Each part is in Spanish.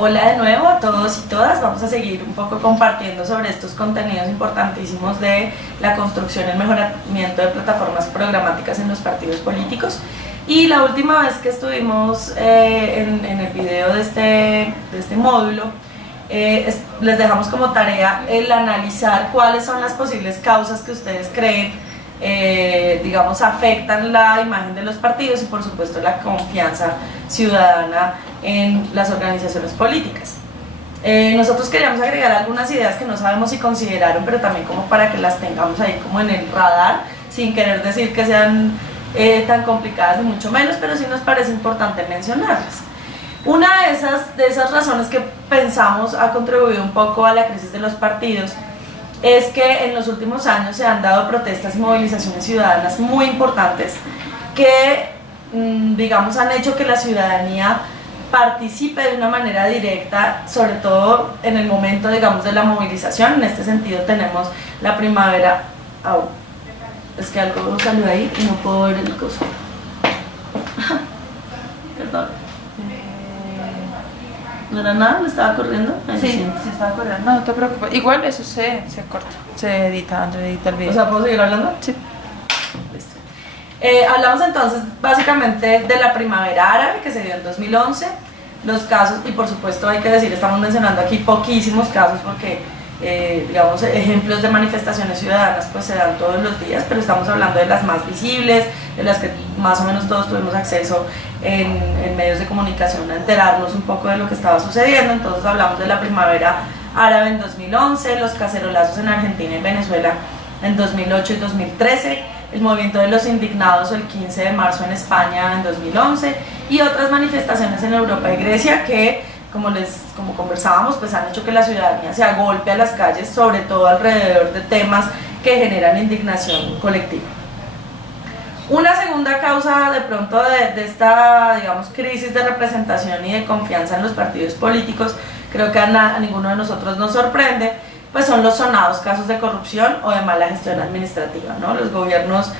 Hola de nuevo a todos y todas. Vamos a seguir un poco compartiendo sobre estos contenidos importantísimos de la construcción y el mejoramiento de plataformas programáticas en los partidos políticos. Y la última vez que estuvimos en el video de este módulo, les dejamos como tarea el analizar cuáles son las posibles causas que ustedes creen digamos, afectan la imagen de los partidos y por supuesto la confianza ciudadana en las organizaciones políticas. Nosotros queríamos agregar algunas ideas que no sabemos si consideraron, pero también como para que las tengamos ahí como en el radar, sin querer decir que sean tan complicadas ni mucho menos, pero sí nos parece importante mencionarlas. Una de esas razones que pensamos ha contribuido un poco a la crisis de los partidos es que en los últimos años se han dado protestas y movilizaciones ciudadanas muy importantes que, digamos, han hecho que la ciudadanía participe de una manera directa, sobre todo en el momento, digamos, de la movilización. En este sentido tenemos la primavera. Es que algo salió ahí y no puedo ver el coso. Perdón. ¿No era nada? ¿Me estaba corriendo? Sí estaba corriendo. No te preocupes. Igual eso se corta, se edita el video. O sea, ¿puedo seguir hablando? Sí. Listo. Hablamos entonces básicamente de la primavera árabe que se dio en 2011, los casos, y por supuesto hay que decir, estamos mencionando aquí poquísimos casos porque digamos, ejemplos de manifestaciones ciudadanas pues se dan todos los días, pero estamos hablando de las más visibles, de las que más o menos todos tuvimos acceso en medios de comunicación a enterarnos un poco de lo que estaba sucediendo. Entonces hablamos de la primavera árabe en 2011, los cacerolazos en Argentina y Venezuela en 2008 y 2013, el movimiento de los indignados el 15 de marzo en España en 2011 y otras manifestaciones en Europa y Grecia que, como conversábamos, pues han hecho que la ciudadanía se agolpe a las calles, sobre todo alrededor de temas que generan indignación colectiva. Una segunda causa de pronto de esta, digamos, crisis de representación y de confianza en los partidos políticos, creo que a ninguno de nosotros nos sorprende, pues son los sonados casos de corrupción o de mala gestión administrativa, ¿no? Los gobiernos,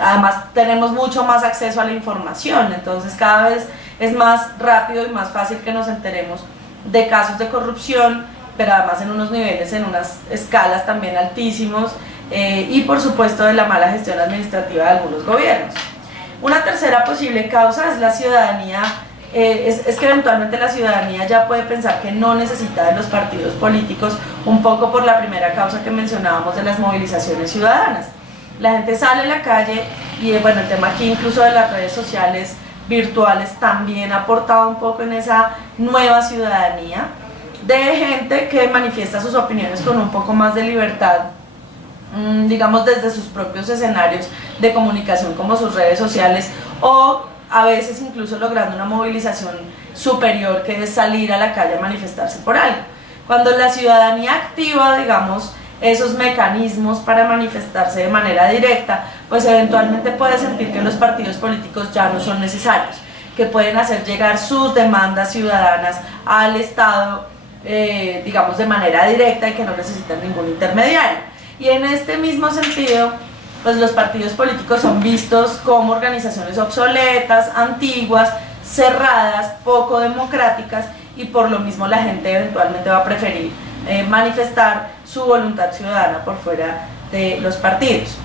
además tenemos mucho más acceso a la información, entonces cada vez es más rápido y más fácil que nos enteremos de casos de corrupción, pero además en unos niveles, en unas escalas también altísimos, y por supuesto de la mala gestión administrativa de algunos gobiernos. Una tercera posible causa es la ciudadanía, es que eventualmente la ciudadanía ya puede pensar que no necesita de los partidos políticos, un poco por la primera causa que mencionábamos de las movilizaciones ciudadanas. La gente sale a la calle y bueno, el tema aquí incluso de las redes sociales virtuales también ha aportado un poco en esa nueva ciudadanía de gente que manifiesta sus opiniones con un poco más de libertad, digamos desde sus propios escenarios de comunicación como sus redes sociales, o a veces incluso logrando una movilización superior que es salir a la calle a manifestarse por algo. Cuando la ciudadanía activa, digamos, esos mecanismos para manifestarse de manera directa, pues eventualmente puede sentir que los partidos políticos ya no son necesarios, que pueden hacer llegar sus demandas ciudadanas al Estado, digamos, de manera directa y que no necesitan ningún intermediario. Y en este mismo sentido, pues los partidos políticos son vistos como organizaciones obsoletas, antiguas, cerradas, poco democráticas, y por lo mismo la gente eventualmente va a preferir manifestar su voluntad ciudadana por fuera de los partidos.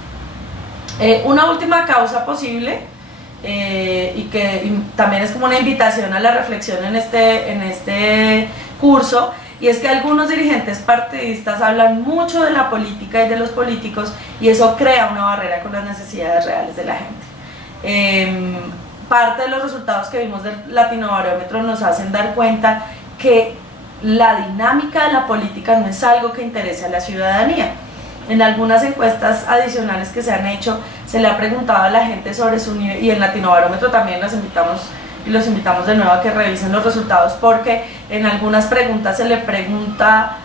Una última causa posible, y también es como una invitación a la reflexión en este curso, y es que algunos dirigentes partidistas hablan mucho de la política y de los políticos, y eso crea una barrera con las necesidades reales de la gente. Parte de los resultados que vimos del Latinobarómetro nos hacen dar cuenta que la dinámica de la política no es algo que interese a la ciudadanía. En algunas encuestas adicionales que se han hecho, se le ha preguntado a la gente sobre su nivel, y en Latinobarómetro también los invitamos de nuevo a que revisen los resultados, porque en algunas preguntas se le pregunta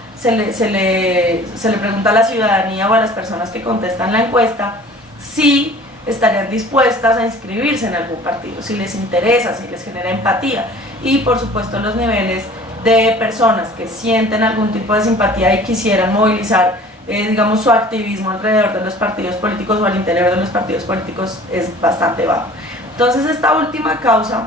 a la ciudadanía o a las personas que contestan la encuesta si estarían dispuestas a inscribirse en algún partido, si les interesa, si les genera empatía, y por supuesto los niveles de personas que sienten algún tipo de simpatía y quisieran movilizar, digamos, su activismo alrededor de los partidos políticos o al interior de los partidos políticos es bastante bajo. Entonces esta última causa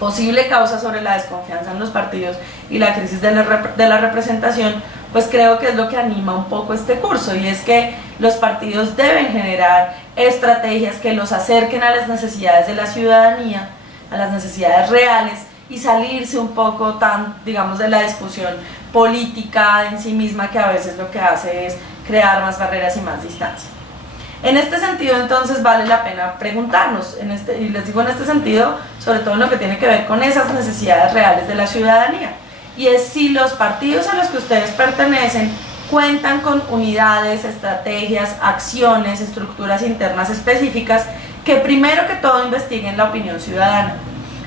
posible causa sobre la desconfianza en los partidos y la crisis de la representación, pues creo que es lo que anima un poco este curso, y es que los partidos deben generar estrategias que los acerquen a las necesidades de la ciudadanía, a las necesidades reales, y salirse un poco digamos, de la discusión política en sí misma, que a veces lo que hace es crear más barreras y más distancia. En este sentido, entonces, vale la pena preguntarnos, y les digo en este sentido, sobre todo en lo que tiene que ver con esas necesidades reales de la ciudadanía, y es si los partidos a los que ustedes pertenecen cuentan con unidades, estrategias, acciones, estructuras internas específicas que primero que todo investiguen la opinión ciudadana.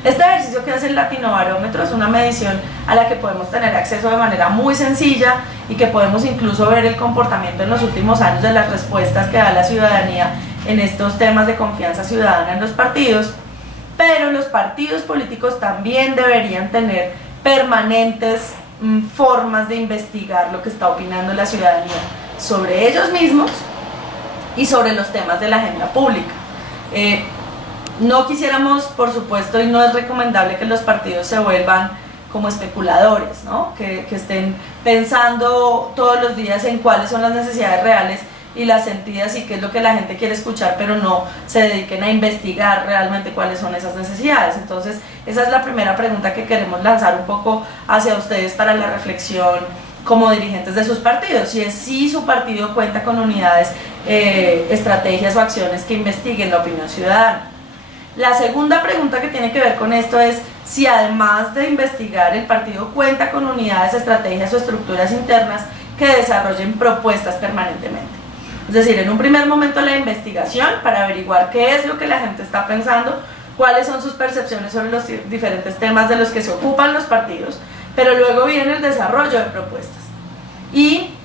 Este ejercicio que hace el Latinobarómetro es una medición a la que podemos tener acceso de manera muy sencilla y que podemos incluso ver el comportamiento en los últimos años de las respuestas que da la ciudadanía en estos temas de confianza ciudadana en los partidos, pero los partidos políticos también deberían tener permanentes formas de investigar lo que está opinando la ciudadanía sobre ellos mismos y sobre los temas de la agenda pública. No quisiéramos, por supuesto, y no es recomendable que los partidos se vuelvan como especuladores, ¿no? Que estén pensando todos los días en cuáles son las necesidades reales y las sentidas y qué es lo que la gente quiere escuchar, pero no se dediquen a investigar realmente cuáles son esas necesidades. Entonces, esa es la primera pregunta que queremos lanzar un poco hacia ustedes para la reflexión como dirigentes de sus partidos, y es si su partido cuenta con unidades, estrategias o acciones que investiguen la opinión ciudadana. La segunda pregunta que tiene que ver con esto es si además de investigar el partido cuenta con unidades, estrategias o estructuras internas que desarrollen propuestas permanentemente. Es decir, en un primer momento la investigación para averiguar qué es lo que la gente está pensando, cuáles son sus percepciones sobre los diferentes temas de los que se ocupan los partidos, pero luego viene el desarrollo de propuestas. Y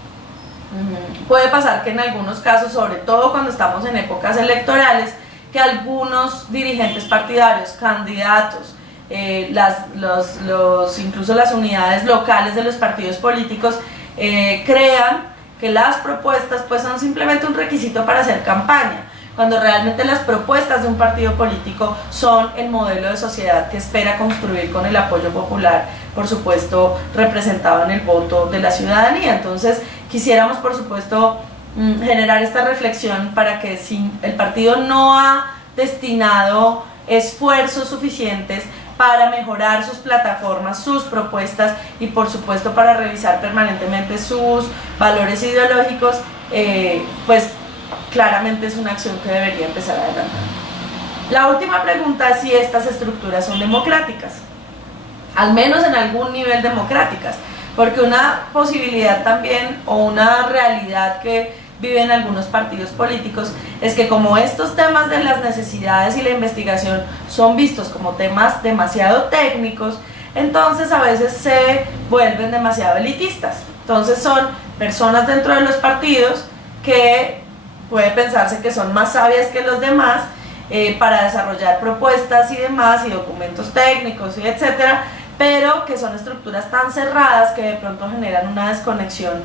puede pasar que en algunos casos, sobre todo cuando estamos en épocas electorales, que algunos dirigentes partidarios, candidatos, incluso las unidades locales de los partidos políticos crean que las propuestas pues son simplemente un requisito para hacer campaña, cuando realmente las propuestas de un partido político son el modelo de sociedad que espera construir con el apoyo popular, por supuesto representado en el voto de la ciudadanía. Entonces quisiéramos, por supuesto, generar esta reflexión para que si el partido no ha destinado esfuerzos suficientes para mejorar sus plataformas, sus propuestas y por supuesto para revisar permanentemente sus valores ideológicos, pues claramente es una acción que debería empezar a adelantar. La última pregunta es si estas estructuras son democráticas, al menos en algún nivel democráticas, porque una posibilidad también o una realidad que viven algunos partidos políticos es que como estos temas de las necesidades y la investigación son vistos como temas demasiado técnicos, entonces a veces se vuelven demasiado elitistas. Entonces son personas dentro de los partidos que puede pensarse que son más sabias que los demás para desarrollar propuestas y demás y documentos técnicos y etcétera, pero que son estructuras tan cerradas que de pronto generan una desconexión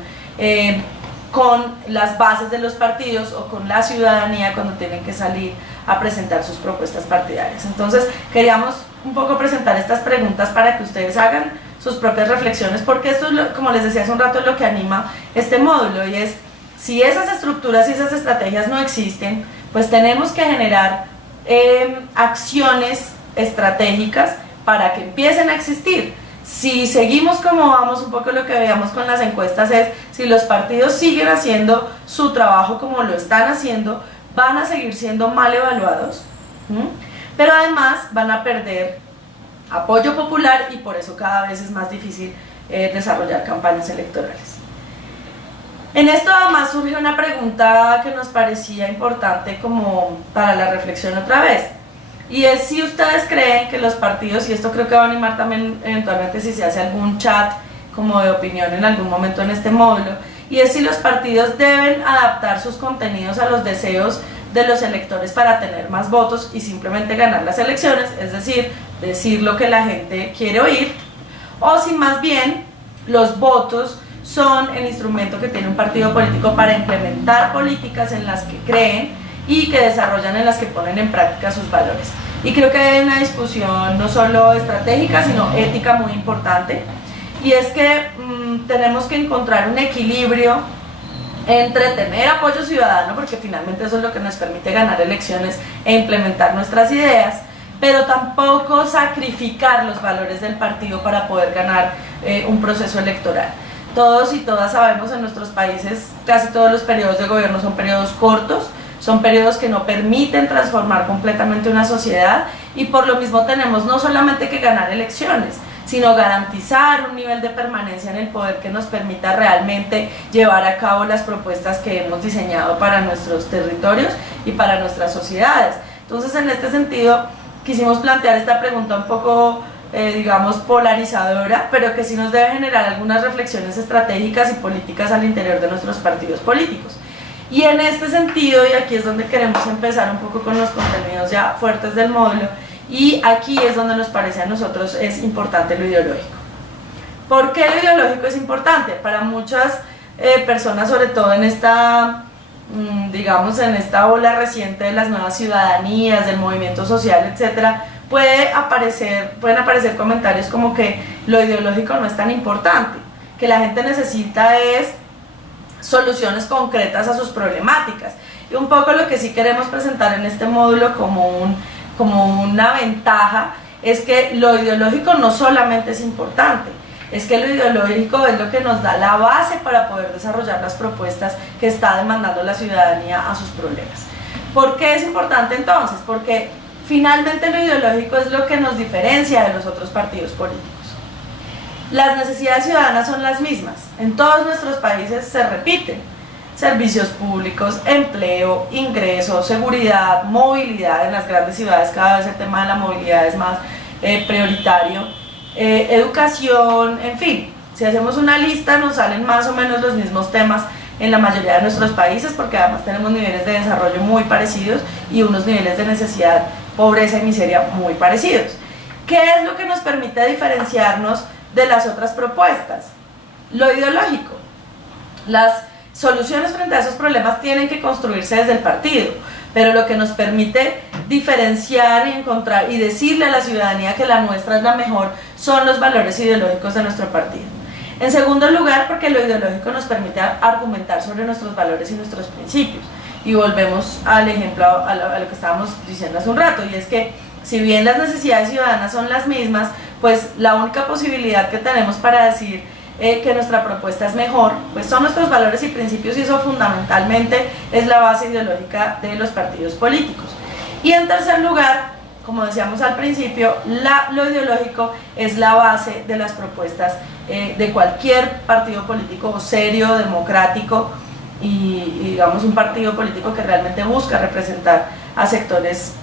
con las bases de los partidos o con la ciudadanía cuando tienen que salir a presentar sus propuestas partidarias. Entonces queríamos un poco presentar estas preguntas para que ustedes hagan sus propias reflexiones, porque esto es como les decía hace un rato, es lo que anima este módulo, y es si esas estructuras y esas estrategias no existen, pues tenemos que generar acciones estratégicas para que empiecen a existir. Si seguimos como vamos, un poco lo que veíamos con las encuestas es, si los partidos siguen haciendo su trabajo como lo están haciendo, van a seguir siendo mal evaluados, pero además van a perder apoyo popular y por eso cada vez es más difícil desarrollar campañas electorales. En esto además surge una pregunta que nos parecía importante como para la reflexión otra vez. Y es si ustedes creen que los partidos, y esto creo que va a animar también eventualmente si se hace algún chat como de opinión en algún momento en este módulo, y es si los partidos deben adaptar sus contenidos a los deseos de los electores para tener más votos y simplemente ganar las elecciones, es decir, decir lo que la gente quiere oír, o si más bien los votos son el instrumento que tiene un partido político para implementar políticas en las que creen y que desarrollan, en las que ponen en práctica sus valores. Y creo que hay una discusión no solo estratégica, sino ética muy importante. Y es que tenemos que encontrar un equilibrio entre tener apoyo ciudadano, porque finalmente eso es lo que nos permite ganar elecciones e implementar nuestras ideas, pero tampoco sacrificar los valores del partido para poder ganar un proceso electoral. Todos y todas sabemos en nuestros países, casi todos los periodos de gobierno son periodos cortos, son periodos que no permiten transformar completamente una sociedad, y por lo mismo tenemos no solamente que ganar elecciones, sino garantizar un nivel de permanencia en el poder que nos permita realmente llevar a cabo las propuestas que hemos diseñado para nuestros territorios y para nuestras sociedades. Entonces, en este sentido, quisimos plantear esta pregunta un poco, digamos, polarizadora, pero que sí nos debe generar algunas reflexiones estratégicas y políticas al interior de nuestros partidos políticos. Y en este sentido, y aquí es donde queremos empezar un poco con los contenidos ya fuertes del módulo, y aquí es donde nos parece a nosotros es importante lo ideológico. ¿Por qué lo ideológico es importante? Para muchas personas, sobre todo en esta, digamos, en esta ola reciente de las nuevas ciudadanías, del movimiento social, etcétera, pueden aparecer comentarios como que lo ideológico no es tan importante, que la gente necesita es soluciones concretas a sus problemáticas. Y un poco lo que sí queremos presentar en este módulo como una ventaja es que lo ideológico no solamente es importante, es que lo ideológico es lo que nos da la base para poder desarrollar las propuestas que está demandando la ciudadanía a sus problemas. ¿Por qué es importante entonces? Porque finalmente lo ideológico es lo que nos diferencia de los otros partidos políticos. Las necesidades ciudadanas son las mismas, en todos nuestros países se repiten: servicios públicos, empleo, ingresos, seguridad, movilidad. En las grandes ciudades cada vez el tema de la movilidad es más prioritario, educación, en fin, si hacemos una lista nos salen más o menos los mismos temas en la mayoría de nuestros países, porque además tenemos niveles de desarrollo muy parecidos y unos niveles de necesidad, pobreza y miseria muy parecidos. ¿Qué es lo que nos permite diferenciarnos de las otras propuestas? Lo ideológico. Las soluciones frente a esos problemas tienen que construirse desde el partido, pero lo que nos permite diferenciar y encontrar y decirle a la ciudadanía que la nuestra es la mejor son los valores ideológicos de nuestro partido. En segundo lugar, porque lo ideológico nos permite argumentar sobre nuestros valores y nuestros principios, y volvemos al ejemplo, a lo que estábamos diciendo hace un rato, y es que si bien las necesidades ciudadanas son las mismas, pues la única posibilidad que tenemos para decir que nuestra propuesta es mejor, pues son nuestros valores y principios, y eso fundamentalmente es la base ideológica de los partidos políticos. Y en tercer lugar, como decíamos al principio, lo ideológico es la base de las propuestas de cualquier partido político serio, democrático y digamos un partido político que realmente busca representar a sectores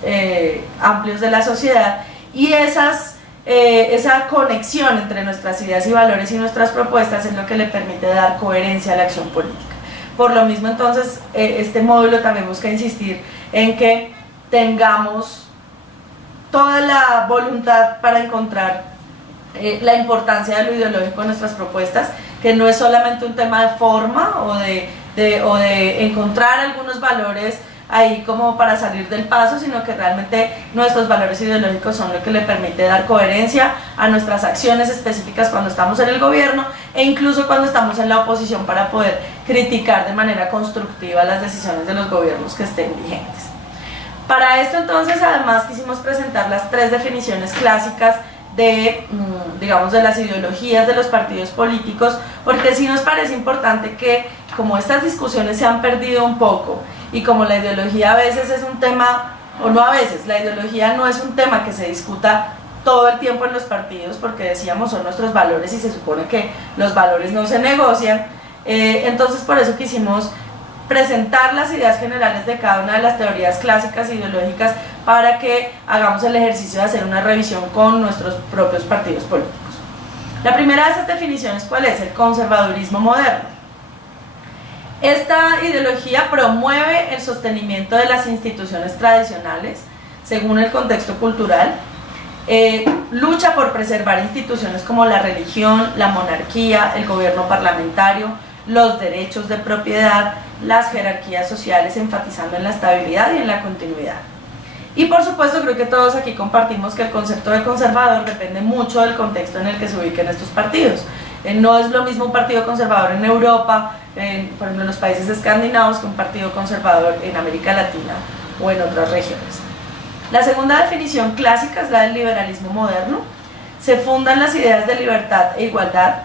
amplios de la sociedad, y esa conexión entre nuestras ideas y valores y nuestras propuestas es lo que le permite dar coherencia a la acción política. Por lo mismo, entonces, este módulo también busca insistir en que tengamos toda la voluntad para encontrar la importancia de lo ideológico en nuestras propuestas, que no es solamente un tema de forma o de encontrar algunos valores ahí como para salir del paso, sino que realmente nuestros valores ideológicos son lo que le permite dar coherencia a nuestras acciones específicas cuando estamos en el gobierno e incluso cuando estamos en la oposición, para poder criticar de manera constructiva las decisiones de los gobiernos que estén vigentes. Para esto, entonces, además quisimos presentar las 3 definiciones clásicas de, digamos, de las ideologías de los partidos políticos, porque sí nos parece importante que, como estas discusiones se han perdido un poco, y como la ideología a veces es un tema, o no a veces, la ideología no es un tema que se discuta todo el tiempo en los partidos, porque decíamos son nuestros valores y se supone que los valores no se negocian, entonces por eso quisimos presentar las ideas generales de cada una de las teorías clásicas ideológicas para que hagamos el ejercicio de hacer una revisión con nuestros propios partidos políticos. La primera de esas definiciones, ¿cuál es? El conservadurismo moderno. Esta ideología promueve el sostenimiento de las instituciones tradicionales según el contexto cultural, lucha por preservar instituciones como la religión, la monarquía, el gobierno parlamentario, los derechos de propiedad, las jerarquías sociales, enfatizando en la estabilidad y en la continuidad. Y por supuesto creo que todos aquí compartimos que el concepto de conservador depende mucho del contexto en el que se ubiquen estos partidos. No es lo mismo un partido conservador en Europa, por ejemplo en los países escandinavos, que un partido conservador en América Latina o en otras regiones. La segunda definición clásica es la del liberalismo moderno. Se fundan las ideas de libertad e igualdad.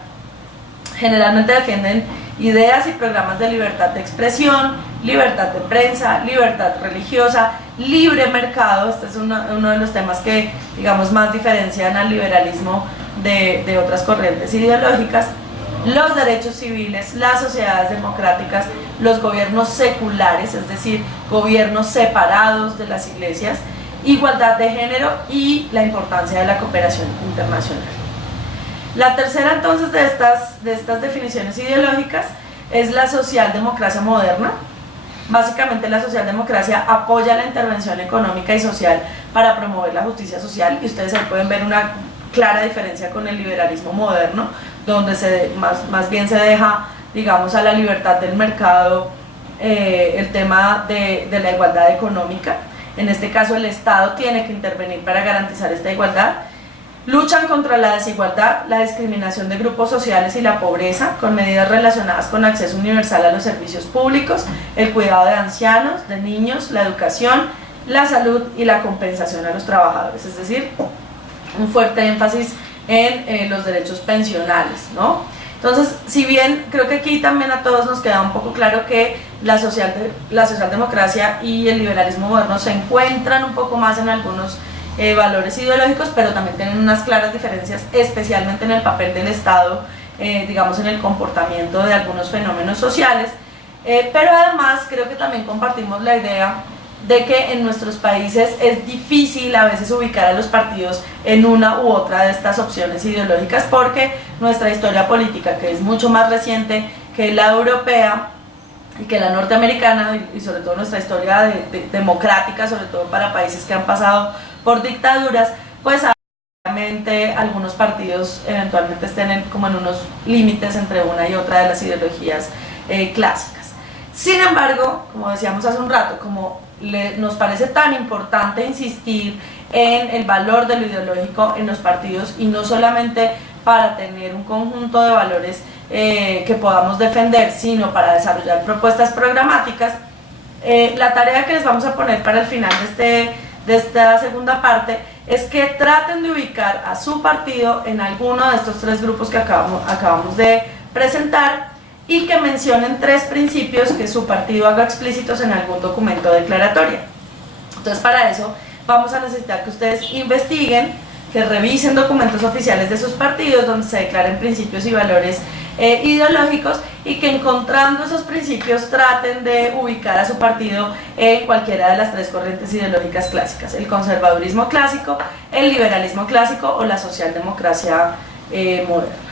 Generalmente defienden ideas y programas de libertad de expresión, libertad de prensa, libertad religiosa, libre mercado. Este es uno de los temas que, digamos, más diferencian al liberalismo de otras corrientes ideológicas. Los derechos civiles, las sociedades democráticas, los gobiernos seculares, es decir, gobiernos separados de las iglesias, igualdad de género y la importancia de la cooperación internacional. La tercera entonces de estas definiciones ideológicas es la socialdemocracia moderna. Básicamente la socialdemocracia apoya la intervención económica y social para promover la justicia social, y ustedes ahí pueden ver una clara diferencia con el liberalismo moderno, donde más bien se deja, digamos, a la libertad del mercado el tema de la igualdad económica. En este caso el Estado tiene que intervenir para garantizar esta igualdad. Luchan contra la desigualdad, la discriminación de grupos sociales y la pobreza, con medidas relacionadas con acceso universal a los servicios públicos, el cuidado de ancianos, de niños, la educación, la salud y la compensación a los trabajadores, es decir, un fuerte énfasis en los derechos pensionales, ¿no? Entonces, si bien creo que aquí también a todos nos queda un poco claro que la socialdemocracia y el liberalismo moderno se encuentran un poco más en algunos valores ideológicos, pero también tienen unas claras diferencias, especialmente en el papel del Estado, digamos en el comportamiento de algunos fenómenos sociales, pero además creo que también compartimos la idea de que en nuestros países es difícil a veces ubicar a los partidos en una u otra de estas opciones ideológicas, porque nuestra historia política, que es mucho más reciente que la europea y que la norteamericana, y sobre todo nuestra historia democrática, sobre todo para países que han pasado por dictaduras, pues obviamente algunos partidos eventualmente estén como en unos límites entre una y otra de las ideologías clásicas. Sin embargo, como decíamos hace un rato, como nos parece tan importante insistir en el valor de lo ideológico en los partidos, y no solamente para tener un conjunto de valores que podamos defender, sino para desarrollar propuestas programáticas, la tarea que les vamos a poner para el final de esta segunda parte es que traten de ubicar a su partido en alguno de estos tres grupos que acabamos de presentar, y que mencionen tres principios que su partido haga explícitos en algún documento declaratoria. Entonces, para eso vamos a necesitar que ustedes investiguen, que revisen documentos oficiales de sus partidos donde se declaren principios y valores ideológicos, y que encontrando esos principios traten de ubicar a su partido en cualquiera de las tres corrientes ideológicas clásicas: el conservadurismo clásico, el liberalismo clásico o la socialdemocracia moderna.